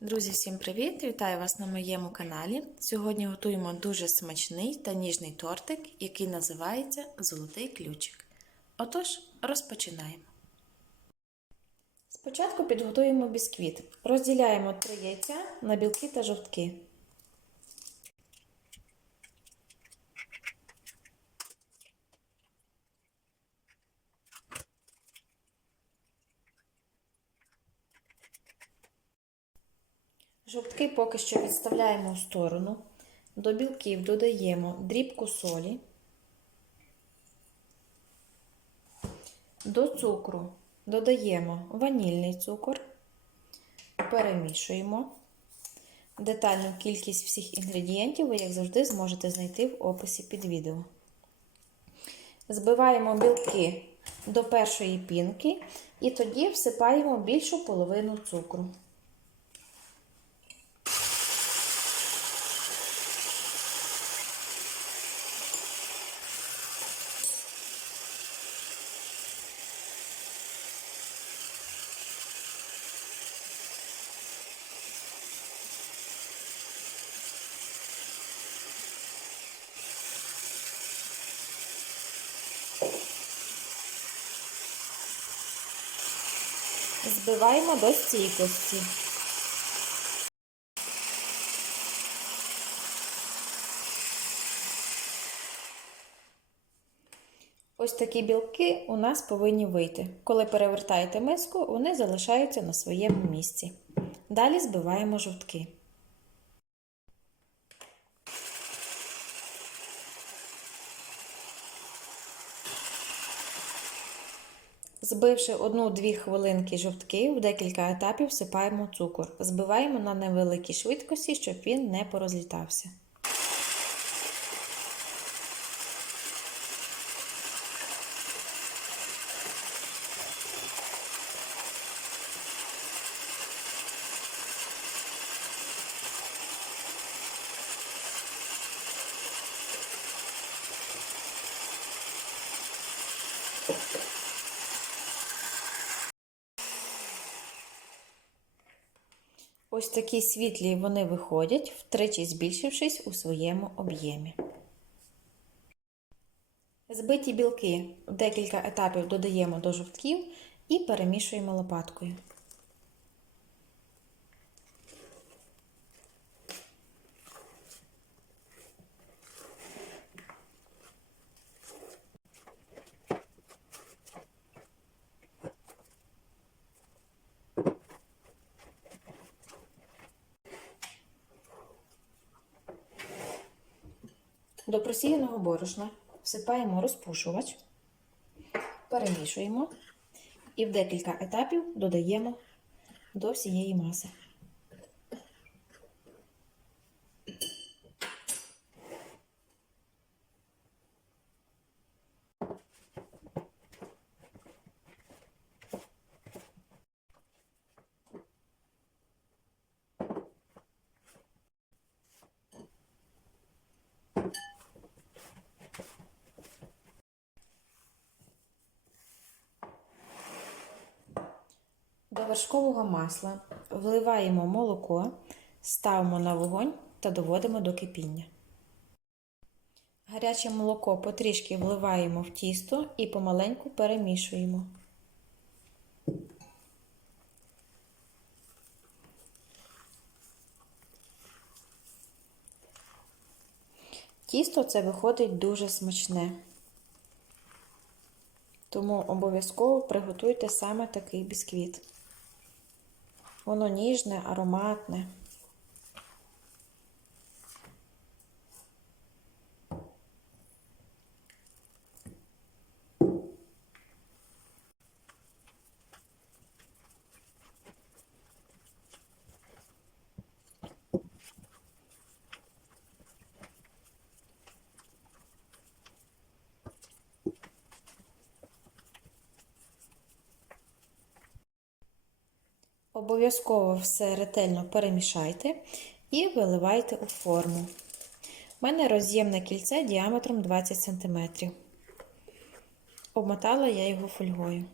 Друзі, всім привіт! Вітаю вас на моєму каналі. Сьогодні готуємо дуже смачний та ніжний тортик, який називається Золотий ключик. Отож, розпочинаємо. Спочатку підготуємо бісквіт. Розділяємо три яйця на білки та жовтки. Жовтки поки що відставляємо в сторону. До білків додаємо дрібку солі. До цукру додаємо ванільний цукор, перемішуємо. Детальну кількість всіх інгредієнтів ви, як завжди, зможете знайти в описі під відео. Збиваємо білки до першої пінки і тоді всипаємо більшу половину цукру. Збиваємо до стійкості. Ось такі білки у нас повинні вийти. Коли перевертаєте миску, вони залишаються на своєму місці. Далі збиваємо жовтки. Збивши 1-2 хвилинки жовтки, в декілька етапів всипаємо цукор. Збиваємо на невеликій швидкості, щоб він не порозлітався. Ось такі світлі вони виходять, втричі збільшившись у своєму об'ємі. Збиті білки в декілька етапів додаємо до жовтків і перемішуємо лопаткою. До просіяного борошна. Всипаємо розпушувач, перемішуємо. І в декілька етапів додаємо до всієї маси. Вершкового масла вливаємо молоко, ставимо на вогонь та доводимо до кипіння. Гаряче молоко потрішки вливаємо в тісто і помаленьку перемішуємо. Тісто це виходить дуже смачне. Тому обов'язково приготуйте саме такий бісквіт. Воно ніжне, ароматне. Обов'язково все ретельно перемішайте і виливайте у форму. У мене роз'ємне кільце діаметром 20 см. Обмотала я його фольгою.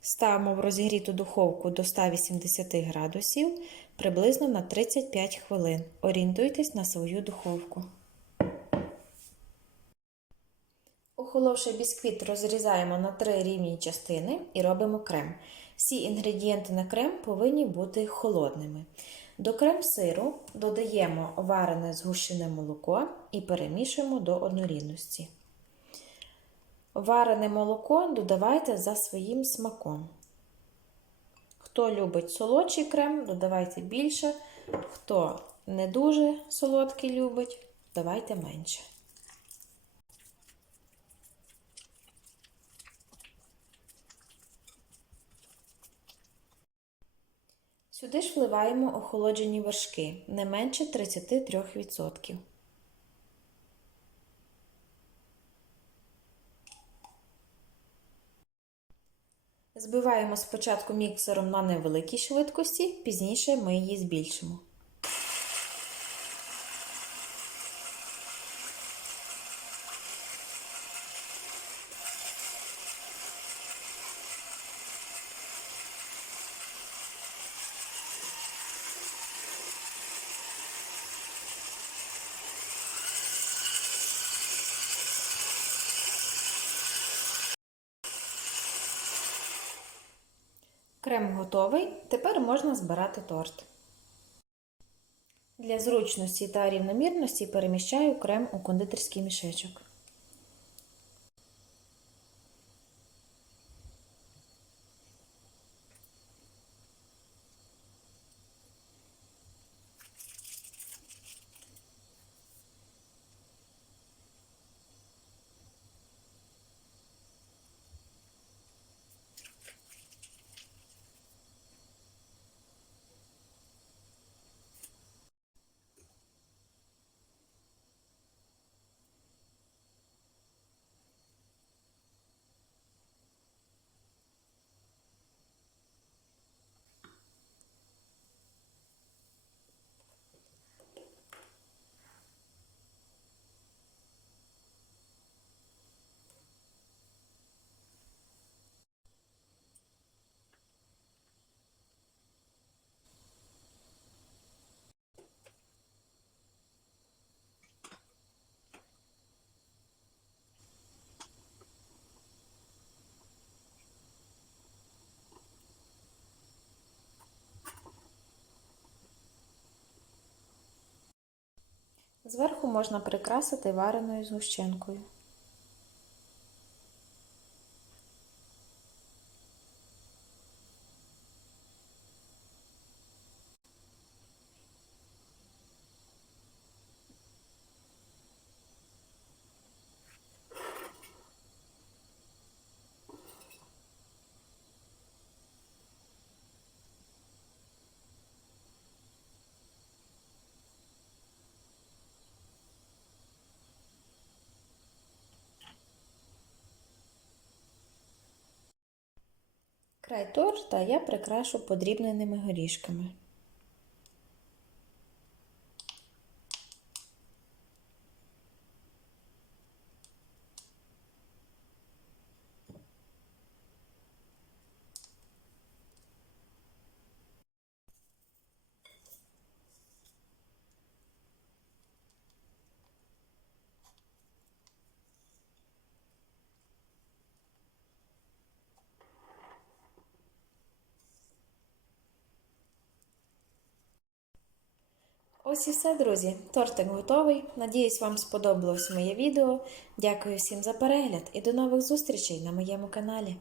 Ставимо в розігріту духовку до 180 градусів приблизно на 35 хвилин. Орієнтуйтесь на свою духовку. Охоловший бісквіт розрізаємо на три рівні частини і робимо крем. Всі інгредієнти на крем повинні бути холодними. До крем-сиру додаємо варене згущене молоко і перемішуємо до однорідності. Варене молоко додавайте за своїм смаком. Хто любить солодший крем, додавайте більше. Хто не дуже солодкий любить, давайте менше. Сюди ж вливаємо охолоджені вершки не менше 33%. Збиваємо спочатку міксером на невеликій швидкості, пізніше ми її збільшимо. Крем готовий, тепер можна збирати торт. Для зручності та рівномірності переміщаю крем у кондитерський мішечок. Зверху можна прикрасити вареною згущенкою. Край торта я прикрашу подрібненими горішками. Ось і все, друзі. Тортик готовий. Надіюсь, вам сподобалось моє відео. Дякую всім за перегляд і до нових зустрічей на моєму каналі.